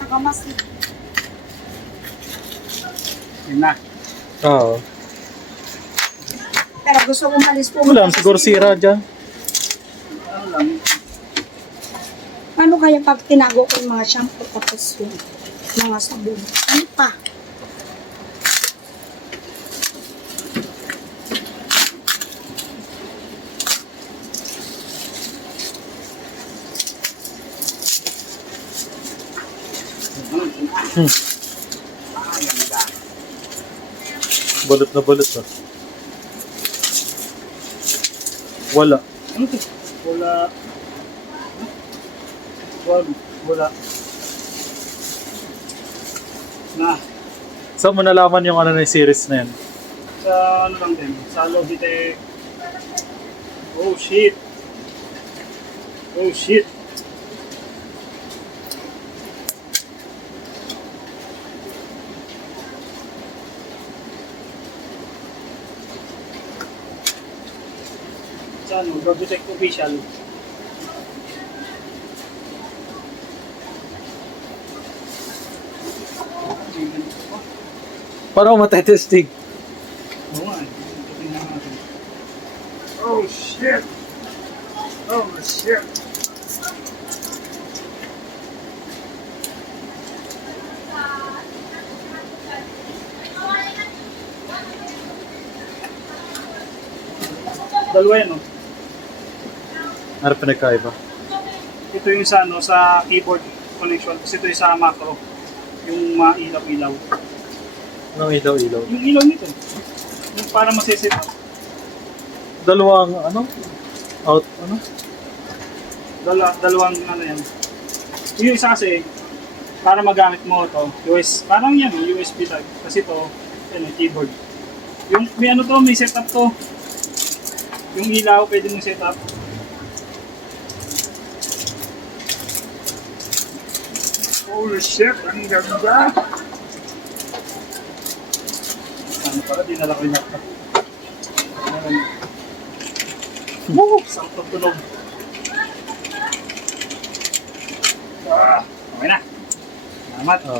Nakamasid. Yun na. Oo. Pero gusto ko umalis po. Wala, siguro sira dyan. Ano lang. Paano kaya pag tinago ko yung mga shampoo tapos yung mga sabon? Ano pa? Balot na balot na. Wala. Ano to? Wala. Wala. Na. Saan mo nalaman yung ano na yung series na yan? Sa ano lang din. Sa Logitech. Oh shit. Oh shit. Sa ano? Logitech official. Para ako matetestig. Oo nga eh. Tingnan natin. Oh shit! Oh shit! Dalawa yan, no? Ano pinagkaiba? Ito yung sa, ano, sa keyboard connection. Kasi ito yung sa macro. Yung ilaw-ilaw. Anong ilaw-ilaw? Yung ilaw nito. Yung para masisit. Dalawang ano? Out, ano? Dalawang ano yan. Yung isa kasi, para magamit mo ito, parang yan, USB type. Kasi ito, yan, keyboard. Yung, may ano to, may setup to. Yung ilaw, pwede mong setup. Holy shit, ang ganda! Ano pala, dinala ko yung laptop. Woo! Isang tunog. Ah, okay na. Salamat. Oh.